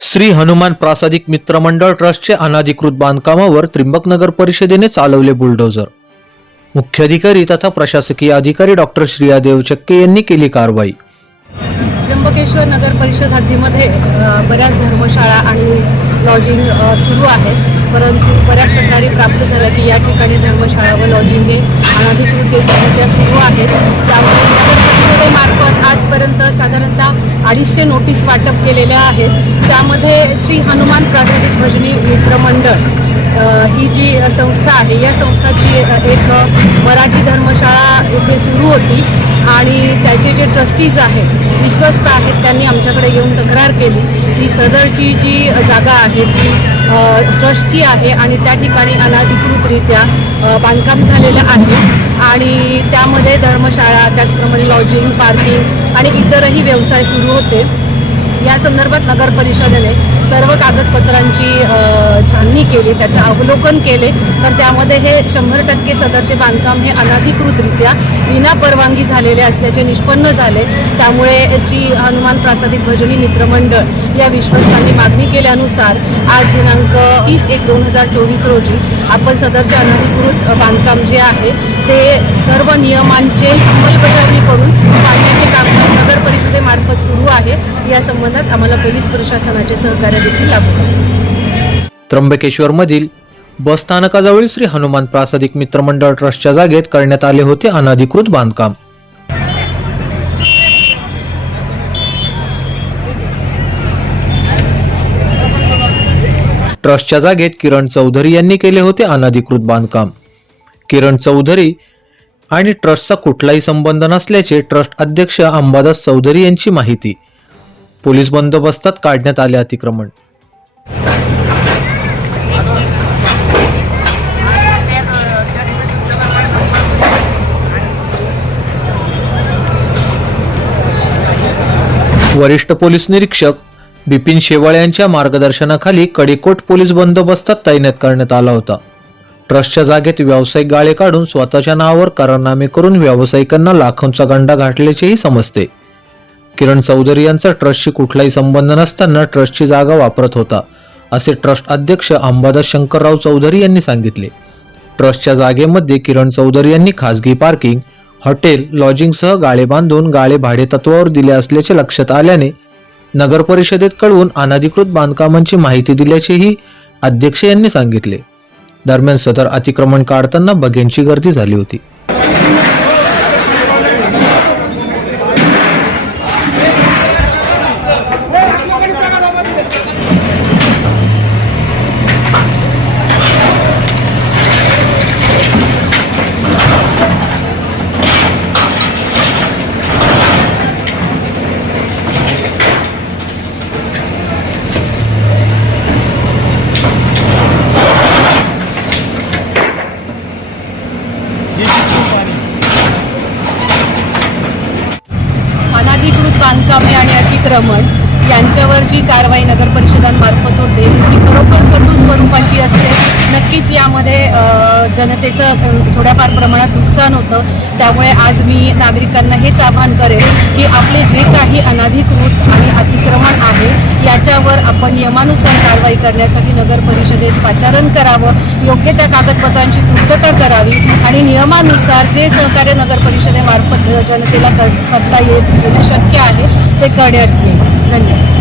श्री हनुमान प्रासादिक मित्रमंडळ ट्रस्टचे अनाधिकृत बांधकामावर त्र्यंबकनगर परिषदेने चालवले बुलडोझर. मुख्याधिकारी तथा प्रशासकीय अधिकारी डॉक्टर श्रिया देवचक्के यांनी केली कारवाई. त्र्यंबकेश्वर नगर परिषद हद्दीमध्ये बऱ्याच धर्मशाळा आणि लॉजिंग सुरू आहेत. परंतु बऱ्याच तक्रारी प्राप्त झाल्या की या ठिकाणी धर्मशाळा व लॉजिंग हे अनधिकृतरित्या सुरू आहेत. त्यामुळे मार्फत आजपर्यंत साधारणतः अडीचशे नोटीस वाटप केलेल्या आहेत. त्यामध्ये श्री हनुमान प्रासादिक भजनी मित्रमंडळ ही जी संस्था आहे या संस्थाची एक मराठी धर्मशाळा इथे सुरू होती. आणि त्याचे जे ट्रस्टीज आहेत विश्वस्त आहेत त्यांनी आमच्याकडे येऊन तक्रार केली की सदरची जी जागा आहे ती ट्रस्टची आहे आणि त्या ठिकाणी अनाधिकृतरित्या बांधकाम झालेलं आहे. आणि त्यामध्ये धर्मशाळा त्याचप्रमाणे लॉजिंग पार्किंग आणि इतरही व्यवसाय सुरू होते. या संदर्भात नगर परिषदेने सर्व कागदपत्रांची छाननी केली त्याचे अवलोकन केले. तर त्यामध्ये हे शंभर टक्के सदरचे बांधकाम हे अनाधिकृतरित्या विना परवानगी झालेले असल्याचे निष्पन्न झाले. त्यामुळे श्री हनुमान प्रासादिक भजनी मित्रमंडळ या विश्वस्तांनी मागणी केल्यानुसार आज दिनांक तीस एक दोन हजार चोवीस रोजी आपण सदरचे अनधिकृत बांधकाम जे आहे ते सर्व नियमांचे अंमलबजावणी करून पाण्याचे कामकाज नगर परिषद या संबंधात आम्हाला पोलीस प्रशासनाचे सहकार्य देखील लाभले त्र्यंबकेश्वरमधील बस स्थानकाजवळील श्री हनुमान प्रासादिक मित्रमंडळ ट्रस्टच्या जागेत करण्यात आले होते अनधिकृत बांधकाम. ट्रस्टच्या जागेत किरण चौधरी यांनी केले होते अनधिकृत बांधकाम. किरण चौधरी आणि ट्रस्टचा कुठलाही संबंध नसल्याचे ट्रस्ट अध्यक्ष अंबादास चौधरी यांची माहिती. पोलीस बंदोबस्तात काढण्यात आले अतिक्रमण. वरिष्ठ पोलीस निरीक्षक बिपिन शेवाळे यांच्या मार्गदर्शनाखाली कडेकोट पोलीस बंदोबस्तात तैनात करण्यात आला होता. ट्रस्टच्या जागेत व्यावसायिक गाळे काढून स्वतःच्या नावावर करारनामे करून व्यावसायिकांना लाखोंचा गंडा गाठल्याचेही समजते. किरण चौधरी यांचा ट्रस्टशी कुठलाही संबंध नसताना ट्रस्टची जागा वापरत होता असे ट्रस्ट अध्यक्ष अंबादास शंकरराव चौधरी यांनी सांगितले. ट्रस्टच्या जागेमध्ये किरण चौधरी यांनी खासगी पार्किंग हॉटेल लॉजिंगसह गाळे बांधून गाळे भाडे तत्वावर दिले असल्याचे लक्षात आल्याने नगर परिषदेत कळवून अनधिकृत बांधकामांची माहिती दिल्याचेही अध्यक्ष यांनी सांगितले. दरम्यान सदर अतिक्रमण काढताना बघ्यांची गर्दी झाली होती. अनधिकृत आणि अतिक्रमण यांच्यावर जी कारवाई नगर परिषदांमार्फत होते ती खरोखर कटू स्वरूपाची असते. नक्कीच यामध्ये जनतेचं थोड्याफार प्रमाणात नुकसान होतं. त्यामुळे आज मी नागरिकांना हेच आवाहन करेन की आपले जे काही अनाधिकृत आणि अतिक्रमण आहे याच्यावर आपण नियमानुसार कारवाई करण्यासाठी नगर परिषदेस पाचारण करावं योग्य त्या कागदपत्रांची पूर्तता करावी आणि नियमानुसार जे सहकार्य नगर परिषदेमार्फत जनतेला करता येत येणं शक्य आहे ते करण्यात येईल. धन्यवाद.